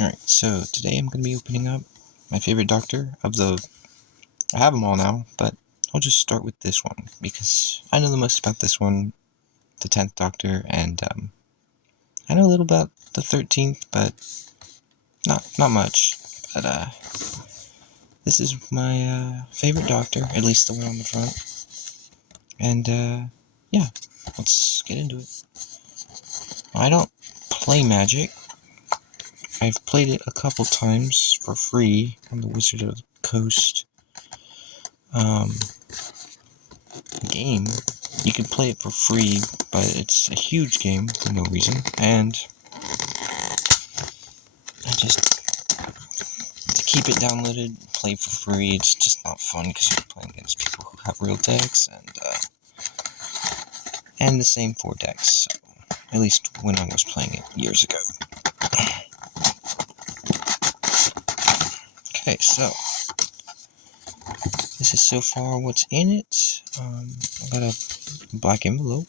Alright, so today I'm going to be opening up my favorite Doctor of the... I have them all now, but I'll just start with this one, because I know the most about this one, the 10th Doctor, and I know a little about the 13th, but not much. But this is my favorite Doctor, at least the one on the front. And yeah, let's get into it. I don't play Magic. I've played it a couple times for free on the Wizard of the Coast game. You can play it for free, but it's a huge game for no reason. And I just, to keep it downloaded, play for free, it's just not fun because you're playing against people who have real decks and the same 4 decks. So, at least when I was playing it years ago. Okay, so this is so far what's in it. I got a black envelope.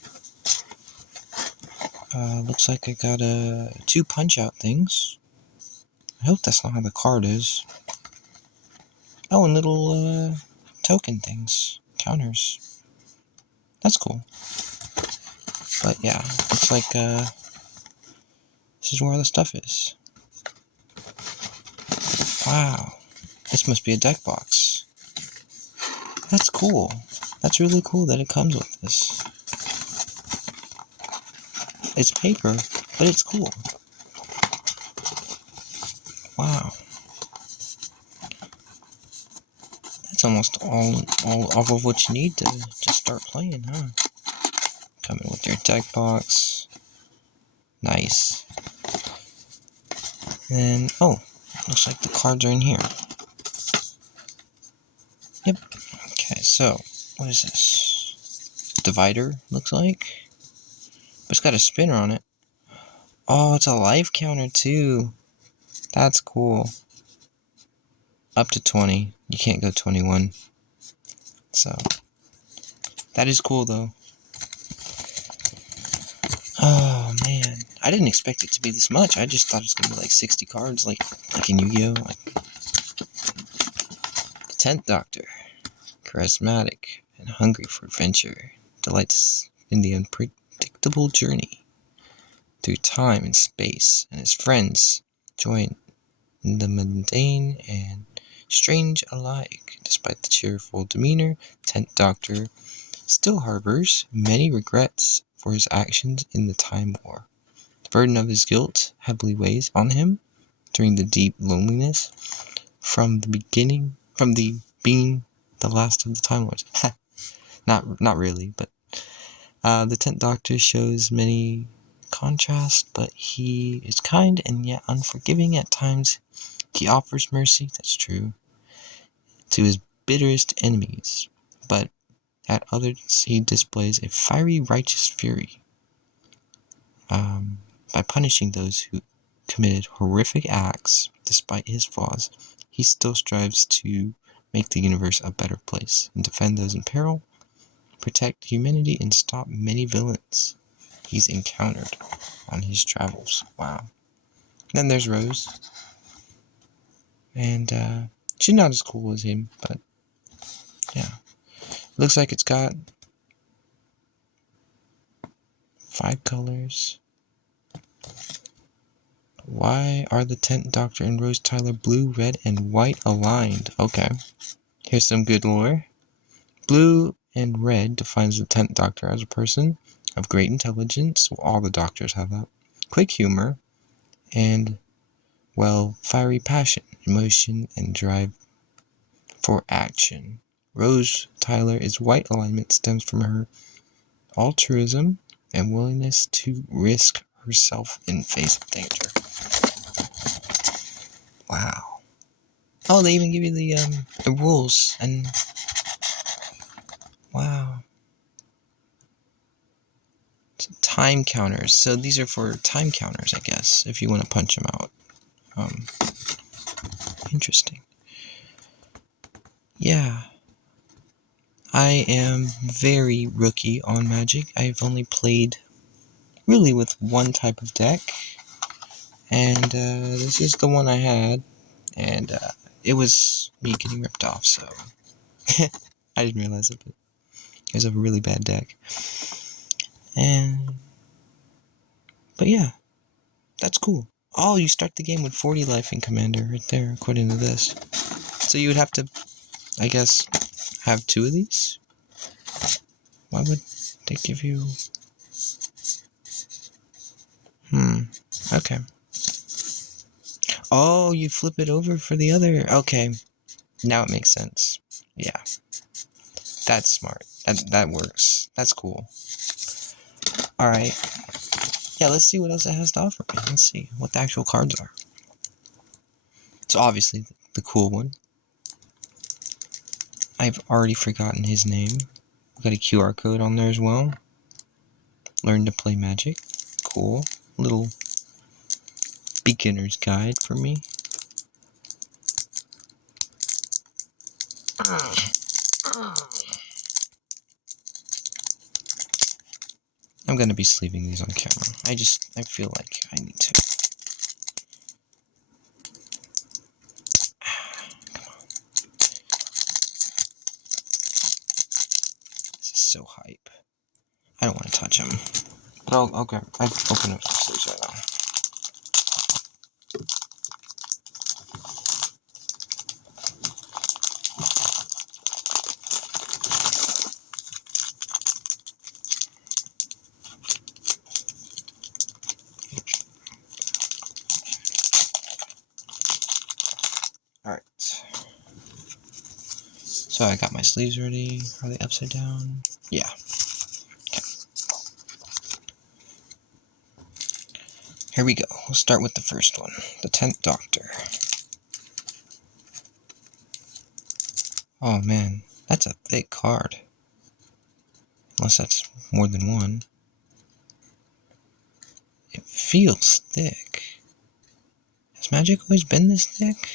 Looks like I got 2 punch-out things. I hope that's not how the card is. Oh, and little token things, counters. That's cool. But yeah, looks like this is where all the stuff is. Wow, this must be a deck box. That's cool. That's really cool that it comes with this. It's paper, but it's cool. Wow. That's almost all of what you need to just start playing, huh? Coming with your deck box. Nice. And, oh, looks like the cards are in here. Yep. Okay, so, what is this? Divider, looks like. But it's got a spinner on it. Oh, it's a life counter, too. That's cool. Up to 20. You can't go 21. So, that is cool, though. Oh, man. I didn't expect it to be this much. I just thought it was going to be like 60 cards, like in Yu-Gi-Oh! Like the 10th Doctor. Charismatic and hungry for adventure. Delights in the unpredictable journey through time and space, and his friends join in the mundane and strange alike. Despite the cheerful demeanor, 10th Doctor still harbors many regrets for his actions in the Time War. The burden of his guilt heavily weighs on him during the deep loneliness from being the last of the Time Lords. Not really, but the 10th Doctor shows many contrasts, but he is kind and yet unforgiving at times. He offers mercy, that's true, to his bitterest enemies, but at others he displays a fiery righteous fury by punishing those who committed horrific acts. Despite his flaws, he still strives to make the universe a better place and defend those in peril, protect humanity, and stop many villains he's encountered on his travels. Wow. Then there's Rose. And she's not as cool as him, but yeah. Looks like it's got 5 colors. Why are the 10th Doctor and Rose Tyler blue, red, and white aligned? Okay. Here's some good lore. Blue and red defines the 10th Doctor as a person of great intelligence. Well, all the Doctors have that. Quick humor, and, well, fiery passion, emotion, and drive for action. Rose Tyler is white alignment stems from her altruism and willingness to risk herself in face of danger. Wow. Oh, they even give you the rules, and wow. Time counters. So these are for time counters, I guess, if you want to punch them out. Interesting. Yeah. I am very rookie on Magic. I've only played really with one type of deck, And this is the one I had, and it was me getting ripped off, so I didn't realize it, but it was a really bad deck. But yeah, that's cool. Oh, you start the game with 40 life in Commander right there, according to this. So you would have to, I guess, have 2 of these? Why would they give you... Okay. Oh, you flip it over for the other. Okay. Now it makes sense. Yeah. That's smart. That works. That's cool. Alright. Yeah, let's see what else it has to offer. Let's see what the actual cards are. So obviously, the cool one. I've already forgotten his name. We've got a QR code on there as well. Learn to play Magic. Cool. Little beginner's guide for me. I'm gonna be sleeving these on camera. I feel like I need to. Come on. This is so hype. I don't want to touch him. But okay, I've opened up some sleeves right now. Alright. So I got my sleeves ready. Are they upside down? Yeah. Okay. Here we go. We'll start with the first one. The 10th Doctor. Oh man, that's a thick card. Unless that's more than one. It feels thick. Has Magic always been this thick?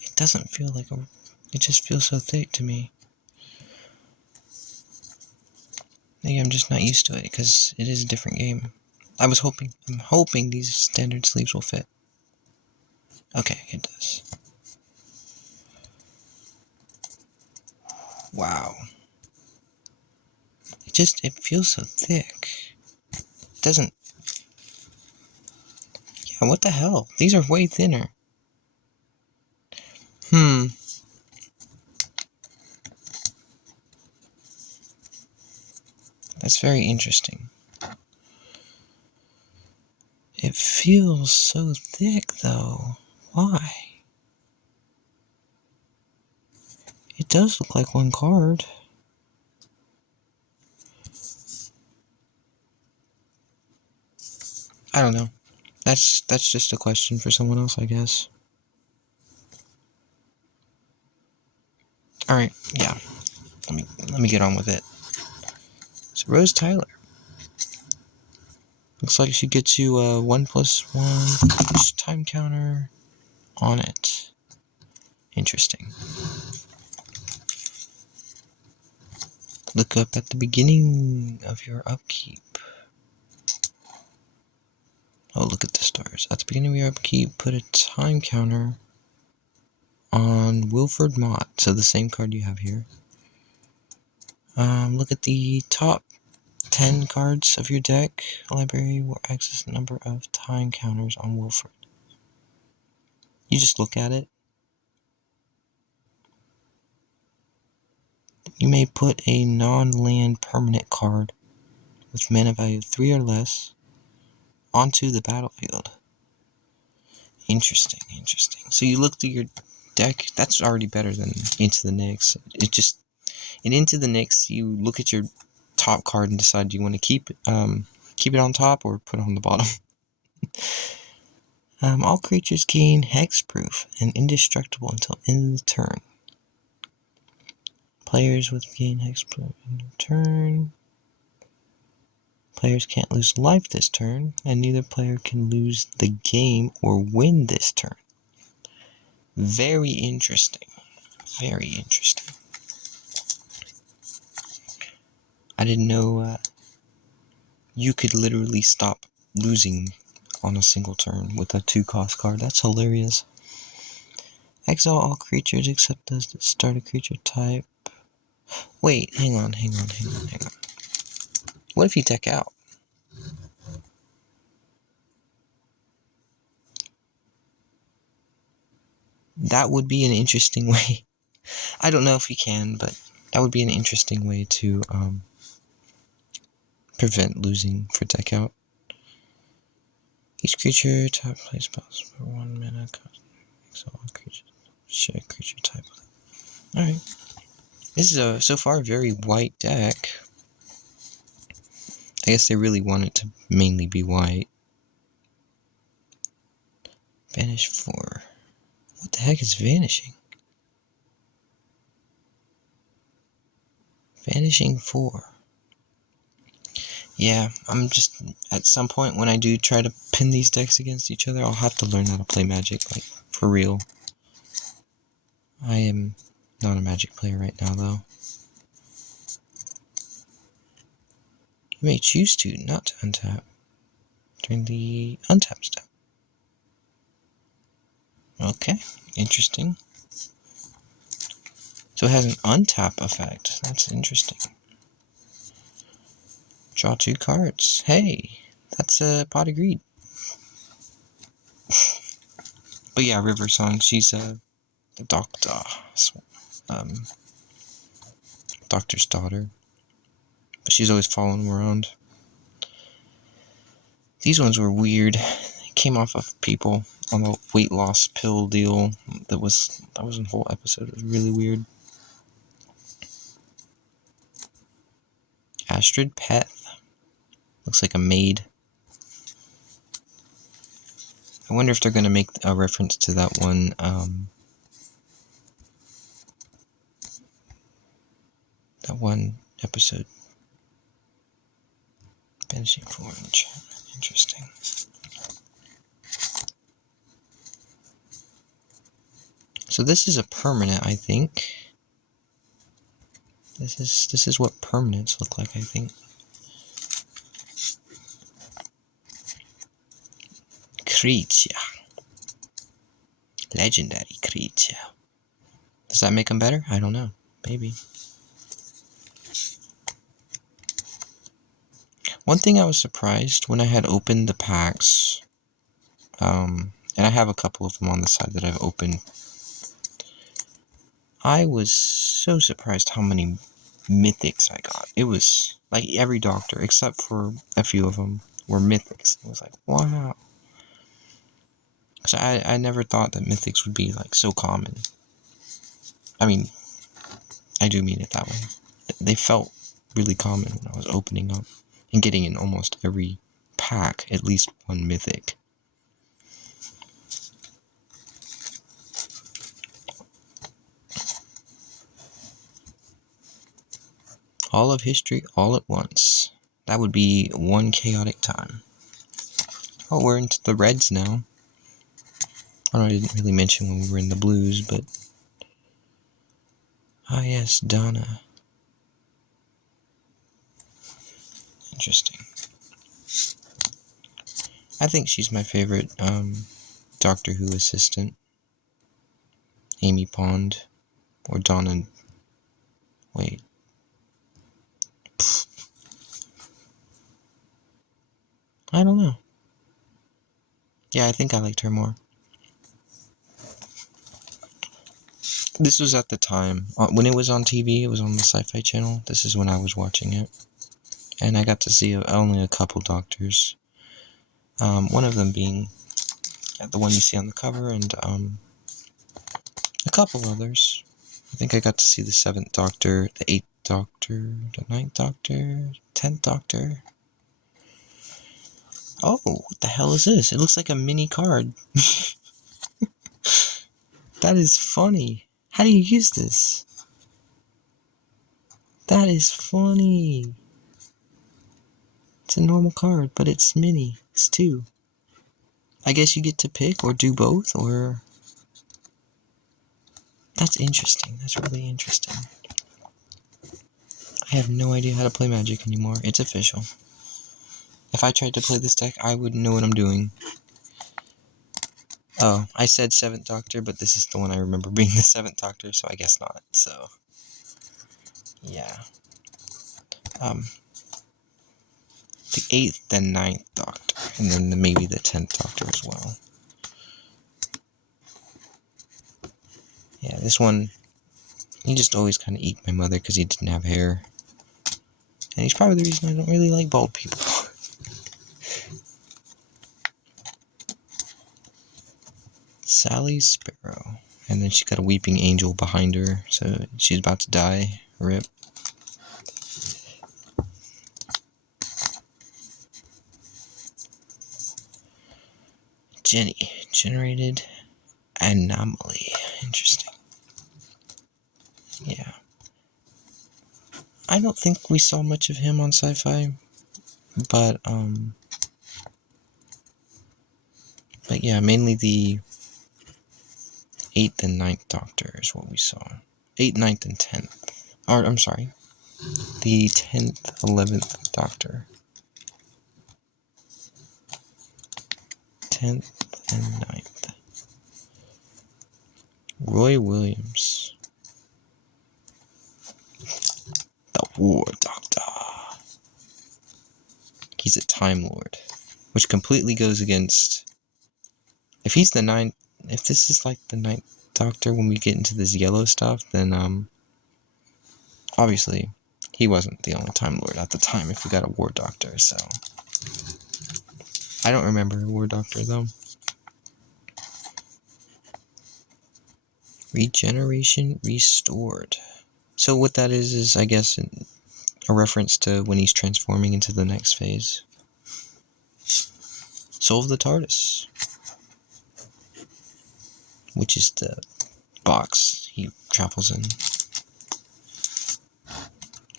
It doesn't feel like a... It just feels so thick to me. Maybe I'm just not used to it, because it is a different game. I'm hoping these standard sleeves will fit. Okay, it does. Wow. It feels so thick. It doesn't... Yeah, what the hell? These are way thinner. That's very interesting. It feels so thick, though. Why? It does look like one card. I don't know. That's just a question for someone else, I guess. Alright, yeah. Let me get on with it. So Rose Tyler. Looks like she gets you a 1+1 time counter on it. Interesting. Look up at the beginning of your upkeep. Oh, look at the stars. At the beginning of your upkeep, put a time counter on Wilford Mott. So the same card you have here. Look at the top 10 cards of your deck. Library will access the number of time counters on Wilford. You just look at it. You may put a non-land permanent card with mana value of 3 or less onto the battlefield. Interesting. So you look through your deck. That's already better than Into the Nyx. In Into the Nyx, you look at your top card and decide, do you want to keep it on top or put it on the bottom. All creatures gain hexproof and indestructible until end of the turn. Players with gain hexproof end of turn. Players can't lose life this turn, and neither player can lose the game or win this turn. Very interesting. I didn't know you could literally stop losing on a single turn with a 2-cost card. That's hilarious. Exile all creatures except those that start a creature type. Wait, hang on. What if you deck out? That would be an interesting way. I don't know if you can, but that would be an interesting way to prevent losing for deck out. Each creature type plays spells for 1 mana. Exile all creatures. Share creature type. Alright. This is so far a very white deck. I guess they really want it to mainly be white. Vanish 4. What the heck is vanishing? Vanishing 4. Yeah, I'm just, at some point when I do try to pin these decks against each other, I'll have to learn how to play Magic, like, for real. I am not a Magic player right now, though. You may choose to not to untap during the untap step. Okay, interesting. So it has an untap effect. That's interesting. Draw 2 cards. Hey, that's a Pot of Greed. But yeah, River Song, she's the doctor. Doctor's daughter. But she's always following him around. These ones were weird. They came off of people on the weight loss pill deal. That was a whole episode. It was really weird. Astrid Peth. Looks like a maid. I wonder if they're going to make a reference to that one, episode. Finishing 4 enchantment. Interesting. So this is a permanent, I think. This is what permanents look like, I think. Creature. Legendary creature. Does that make them better? I don't know. Maybe. One thing I was surprised when I had opened the packs, and I have a couple of them on the side that I've opened. I was so surprised how many mythics I got. It was like every doctor, except for a few of them, were mythics. It was like, wow. Because I never thought that mythics would be like so common. I mean, I do mean it that way. They felt really common when I was opening up and getting in almost every pack at least one mythic. All of history all at once. That would be one chaotic time. Oh, we're into the reds now. I know I didn't really mention when we were in the blues, but... Ah, yes, Donna. Interesting. I think she's my favorite Doctor Who assistant. Amy Pond. Or Donna... Wait. I don't know. Yeah, I think I liked her more. This was at the time. When it was on TV, it was on the Sci-Fi Channel. This is when I was watching it. And I got to see only a couple Doctors. One of them being the one you see on the cover, and a couple others. I think I got to see the 7th Doctor, the 8th Doctor, the 9th Doctor, 10th Doctor. Oh, what the hell is this? It looks like a mini card. That is funny. How do you use this? That is funny. It's a normal card, but it's mini. It's 2. I guess you get to pick or do both, or... That's interesting. That's really interesting. I have no idea how to play Magic anymore. It's official. If I tried to play this deck, I wouldn't know what I'm doing. Oh, I said 7th Doctor, but this is the one I remember being the 7th Doctor, so I guess not. So, yeah. The 8th and 9th Doctor, and then maybe the 10th Doctor as well. Yeah, this one, he just always kind of eked my mother because he didn't have hair. And he's probably the reason I don't really like bald people. Sally Sparrow. And then she got a weeping angel behind her, so she's about to die. Rip. Jenny. Generated anomaly. Interesting. Yeah. I don't think we saw much of him on Sci-Fi, but yeah, mainly the 8th and 9th Doctor is what we saw. 8th, 9th, and 10th. Or, I'm sorry, the 10th, 11th Doctor. 10th and 9th. Roy Williams. The War Doctor. He's a Time Lord, which completely goes against... If he's the 9th... If this is like the 9th Doctor when we get into this yellow stuff, then, obviously, he wasn't the only Time Lord at the time if we got a War Doctor, so... I don't remember a War Doctor, though. Regeneration Restored. So what that is I guess, a reference to when he's transforming into the next phase. Soul of the TARDIS. Which is the box he travels in.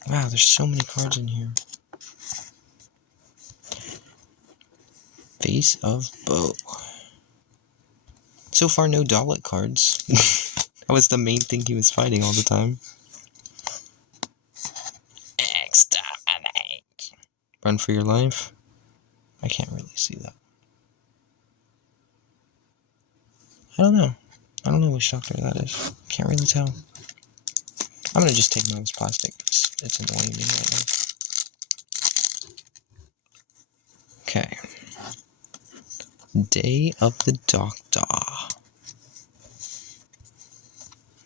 Wow, there's so many cards in here. Face of Bow. So far, no Dalek cards. That was the main thing he was fighting all the time. Exterminate. Run for your life? I can't really see that. I don't know. I don't know which Doctor that is. Can't really tell. I'm gonna just take mine as plastic. It's annoying me right now. Okay. Day of the Doctor.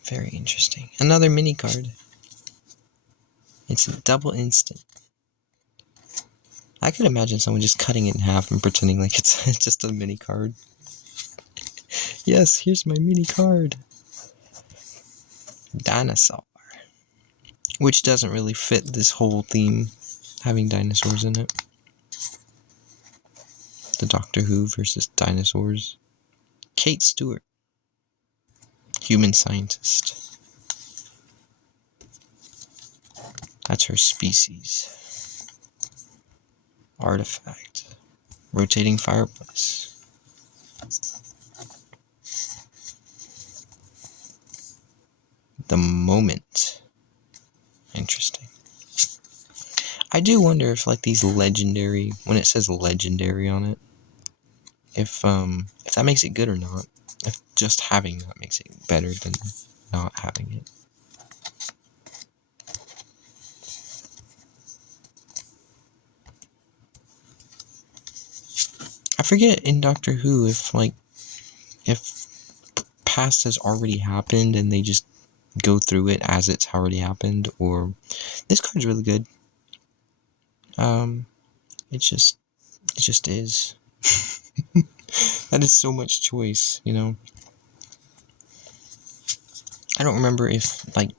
Very interesting. Another mini card. It's a double instant. I could imagine someone just cutting it in half and pretending like it's just a mini card. Yes, here's my mini card. Dinosaur. Which doesn't really fit this whole theme, having dinosaurs in it. The Doctor Who versus dinosaurs. Kate Stewart. Human scientist. That's her species. Artifact. Rotating fireplace. The Moment. Interesting. I do wonder if, like, these legendary, when it says legendary on it, if that makes it good or not. If just having that makes it better than not having it. I forget in Doctor Who if past has already happened and they just go through it as it's already happened, or this card's really good. It just is. That is so much choice, you know. I don't remember if, like,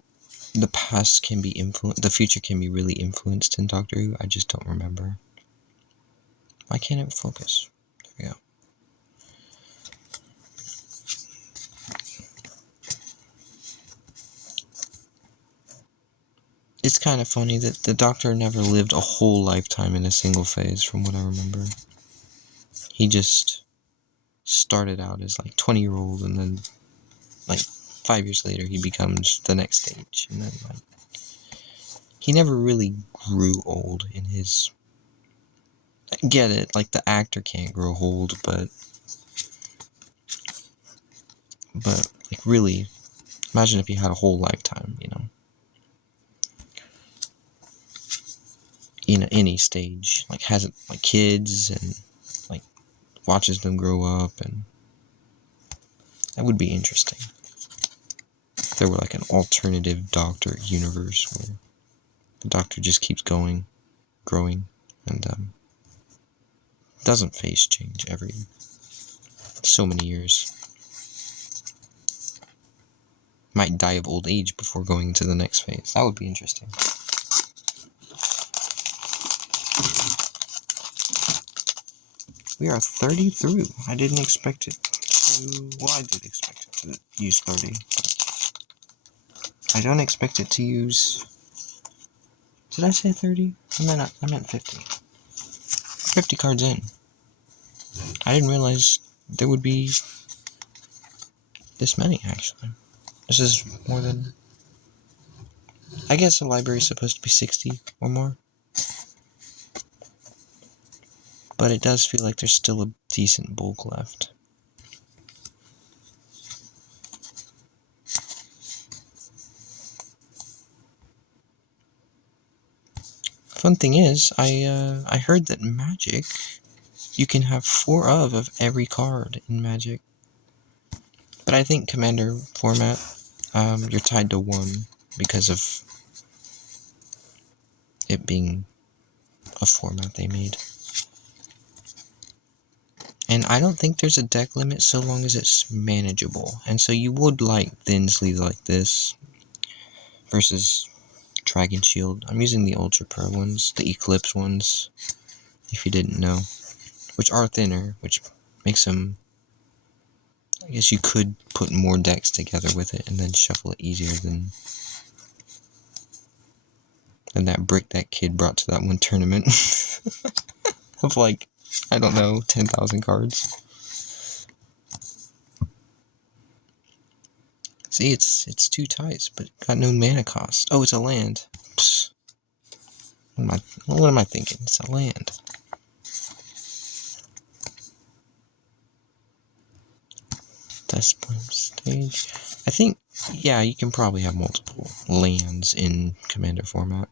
the past can be influenced, the future can be really influenced in Doctor Who. I just don't remember. Why can't it focus? There we go. It's kind of funny that the Doctor never lived a whole lifetime in a single phase, from what I remember. He just started out as, like, 20-year-old, and then, like, 5 years later, he becomes the next stage. And then, like, he never really grew old in his I get it, like the actor can't grow old, but like really, imagine if he had a whole lifetime, in any stage, like has like kids and like watches them grow up, and that would be interesting. If there were like an alternative Doctor universe where the Doctor just keeps growing, and doesn't phase change every so many years. Might die of old age before going to the next phase. That would be interesting. We are 30 through. I didn't expect it to... Well, I did expect it to use 30, but I don't expect it to use... Did I say 30? I meant 50. 50 cards in. I didn't realize there would be this many, actually. This is more than... I guess a library is supposed to be 60 or more. But it does feel like there's still a decent bulk left. Fun thing is, I heard that Magic, you can have 4 of every card in Magic. But I think Commander format, you're tied to 1 because of it being a format they made. And I don't think there's a deck limit so long as it's manageable. And so you would like thin sleeves like this versus Dragon Shield. I'm using the Ultra Pro ones, the Eclipse ones, if you didn't know, which are thinner, which makes them... I guess you could put more decks together with it and then shuffle it easier than that brick that kid brought to that one tournament of like, I don't know, 10,000 cards. See, it's 2 ties, but got no mana cost. Oh, it's a land. Psst. What am I thinking? It's a land. Display stage. I think, yeah, you can probably have multiple lands in Commander format.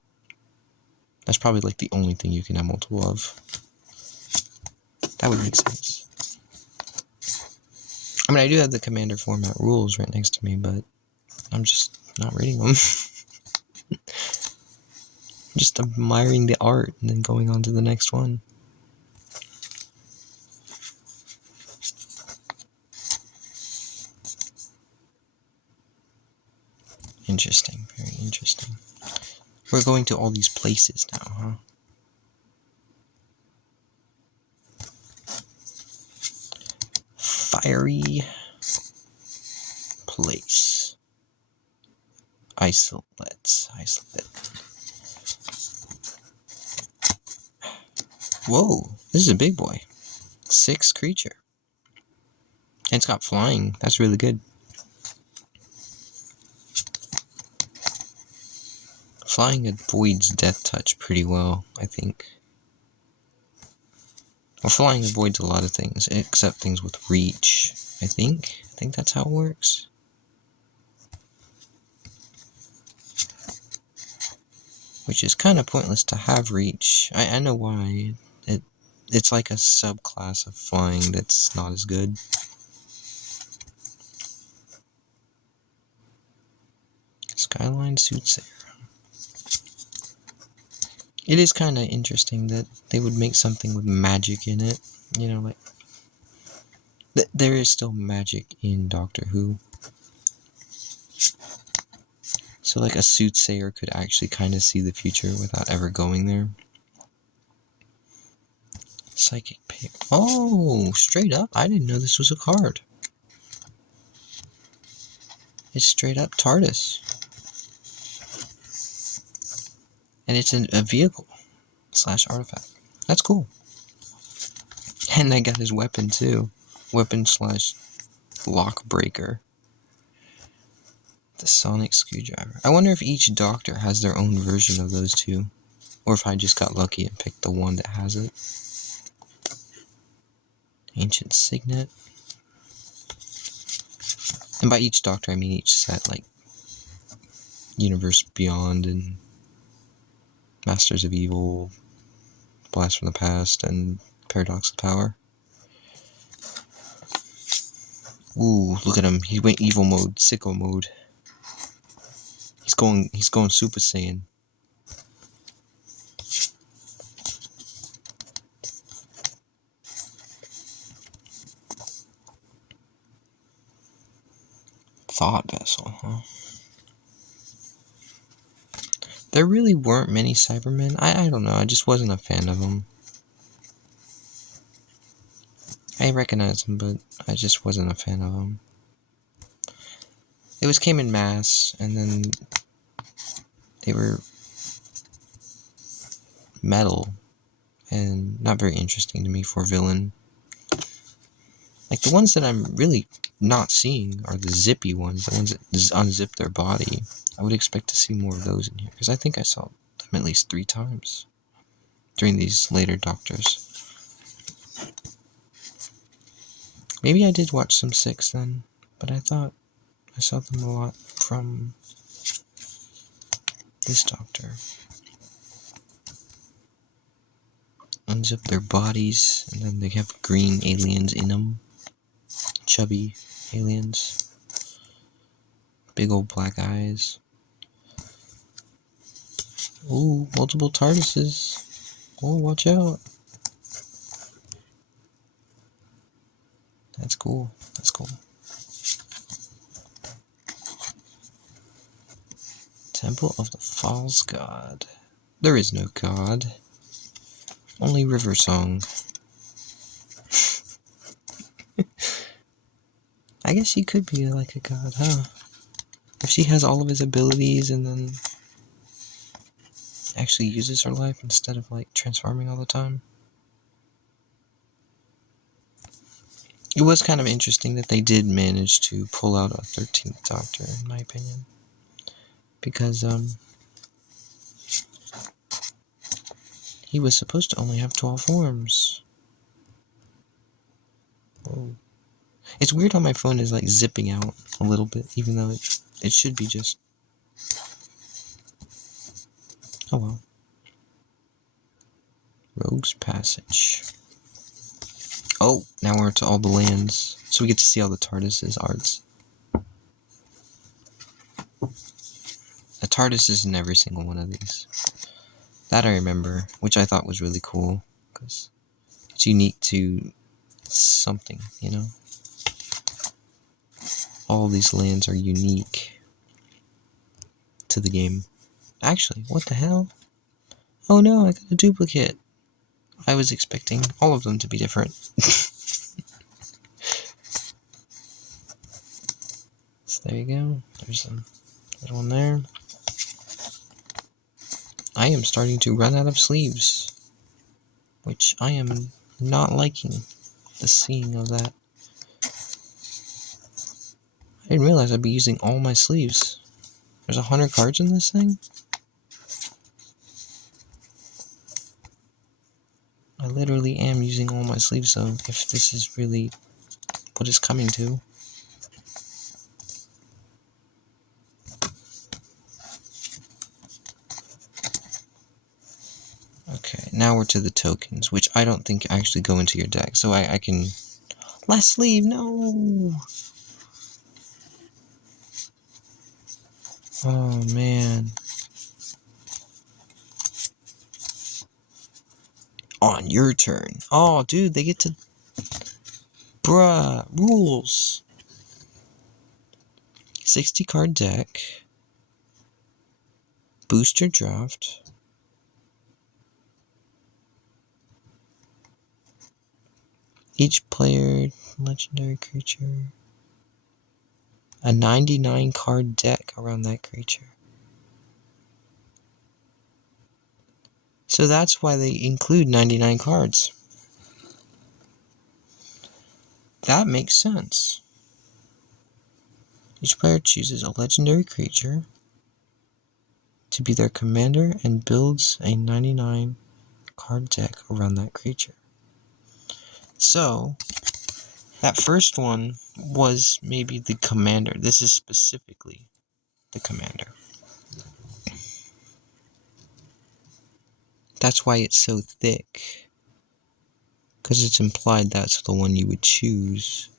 That's probably like the only thing you can have multiple of. That would make sense. I mean, I do have the Commander format rules right next to me, but I'm just not reading them. Just admiring the art and then going on to the next one. Interesting, very interesting. We're going to all these places now, huh? Fiery place. Isolate. Whoa, this is a big boy. 6 creature. And it's got flying. That's really good. Flying avoids death touch pretty well, I think. Well, flying avoids a lot of things, except things with reach, I think. I think that's how it works. Which is kind of pointless to have reach. I know why. It's like a subclass of flying that's not as good. Skyline Soothsayer. It is kind of interesting that they would make something with magic in it. You know, like... there is still magic in Doctor Who. So, like, a soothsayer could actually kind of see the future without ever going there. Psychic pick. Oh, straight up. I didn't know this was a card. It's straight up TARDIS. And it's a vehicle / artifact. That's cool. And I got his weapon too. Weapon / lock breaker. The sonic screwdriver. I wonder if each Doctor has their own version of those two. Or if I just got lucky and picked the one that has it. Ancient Signet. And by each Doctor, I mean each set, like Universe Beyond and Masters of Evil, Blast from the Past, and Paradox of Power. Ooh, look at him. He went evil mode, sicko mode. He's going Super Saiyan. Thought Vessel, huh? There really weren't many Cybermen. I don't know, I just wasn't a fan of them. I recognize them, but I just wasn't a fan of them. It came in mass, and then they were metal, and not very interesting to me for a villain. Like, the ones that I'm really not seeing are the zippy ones, the ones that unzip their body. I would expect to see more of those in here, because I think I saw them at least 3 times during these later Doctors. Maybe I did watch some 6 then, but I thought I saw them a lot from this Doctor. Unzip their bodies, and then they have green aliens in them. Chubby aliens. Big old black eyes. Ooh, multiple TARDISes. Oh, watch out. That's cool. That's cool. Temple of the False God. There is no God. Only River Song. I guess she could be like a god, huh? If she has all of his abilities and then actually uses her life instead of like transforming all the time. It was kind of interesting that they did manage to pull out a 13th Doctor, in my opinion. Because, he was supposed to only have 12 forms. Whoa. It's weird how my phone is like zipping out a little bit, even though it should be just... Oh well. Rogue's Passage. Oh, now we're to all the lands. So we get to see all the TARDIS's arts. A TARDIS is in every single one of these. That I remember, which I thought was really cool, because it's unique to something, you know? All these lands are unique to the game. Actually, what the hell? Oh no, I got a duplicate. I was expecting all of them to be different. So there you go. There's one there. I am starting to run out of sleeves, which I am not liking the seeing of that. I didn't realize I'd be using all my sleeves. There's 100 cards in this thing? I literally am using all my sleeves, so if this is really what it's coming to. Okay, now we're to the tokens, which I don't think actually go into your deck, so I can... Last sleeve, no! Oh, man. On your turn. Oh, dude, they get to... Bruh, rules. 60 card deck. Booster draft. Each player, legendary creature. A 99 card deck around that creature. So that's why they include 99 cards. That makes sense. Each player chooses a legendary creature to be their commander and builds a 99 card deck around that creature. So, That first one was maybe the commander. This is specifically the commander. That's why it's so thick. Because it's implied that's the one you would choose.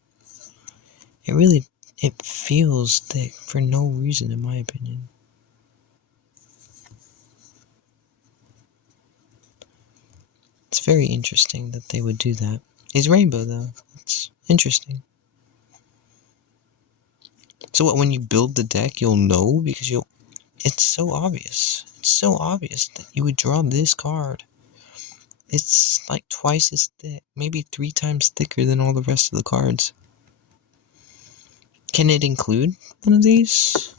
It feels thick for no reason, in my opinion. It's very interesting that they would do that. It's rainbow, though. It's interesting. So what, when you build the deck, you'll know? Because it's so obvious. It's so obvious that you would draw this card. It's like twice as thick, maybe 3 times thicker than all the rest of the cards. Can it include one of these?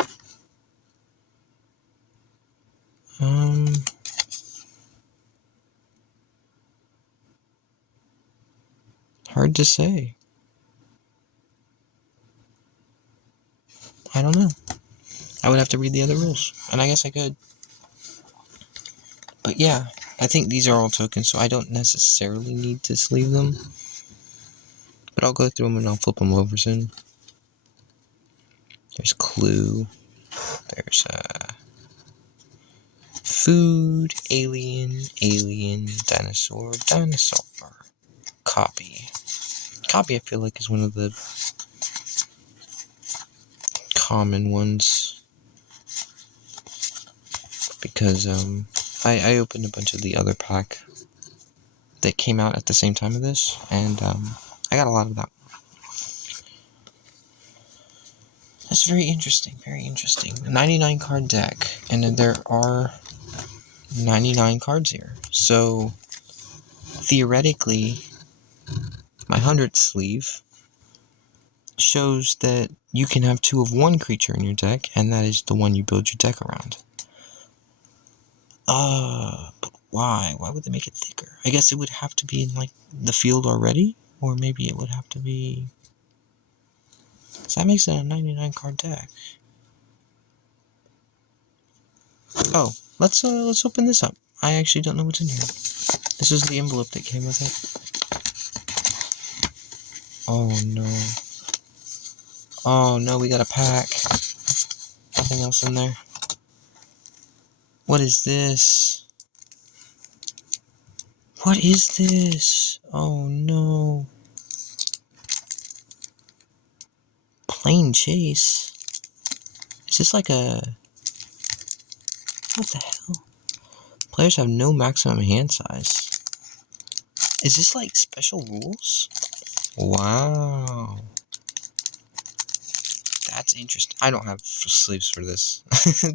Hard to say. I don't know. I would have to read the other rules, and I guess I could. But yeah, I think these are all tokens, so I don't necessarily need to sleeve them. But I'll go through them and I'll flip them over soon. There's Clue. There's Food, Alien, Dinosaur, Copy. Copy, I feel like, is one of the common ones. Because I opened a bunch of the other pack that came out at the same time of this, and I got a lot of that. That's very interesting, very interesting. A 99 card deck, and there are 99 cards here. So, theoretically, my 100th sleeve shows that you can have 2 of one creature in your deck, and that is the one you build your deck around. But why? Why would they make it thicker? I guess it would have to be in, like, the field already, or maybe it would have to be... So that makes it a 99 card deck. Oh, let's open this up. I actually don't know what's in here. This is the envelope that came with it. Oh no. Oh no, we got a pack. Nothing else in there. What is this? What is this? Oh no. Plane Chase? Is this like a... What the hell? Players have no maximum hand size. Is this like special rules? Wow. That's interesting. I don't have sleeves for this.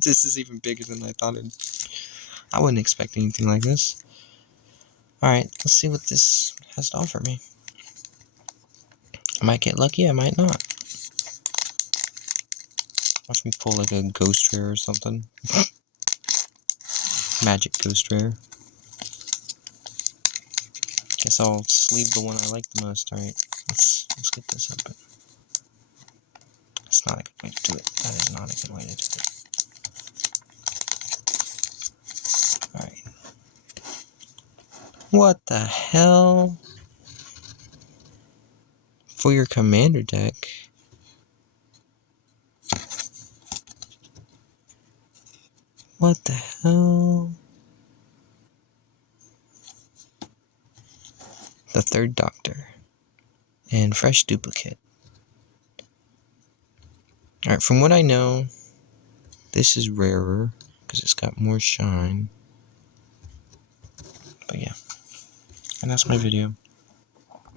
This is even bigger than I thought it. I wouldn't expect anything like this. Alright, let's see what this has to offer me. I might get lucky, I might not. Watch me pull like a ghost rare or something. Magic ghost rare. Guess I'll sleeve the one I like the most. Alright, let's get this open. That's not a good way to do it. That is not a good way to do it. Alright. What the hell? For your commander deck. What the hell? The Third Doctor. And Fresh Duplicate. Alright, from what I know, this is rarer, because it's got more shine. But yeah. And that's my video.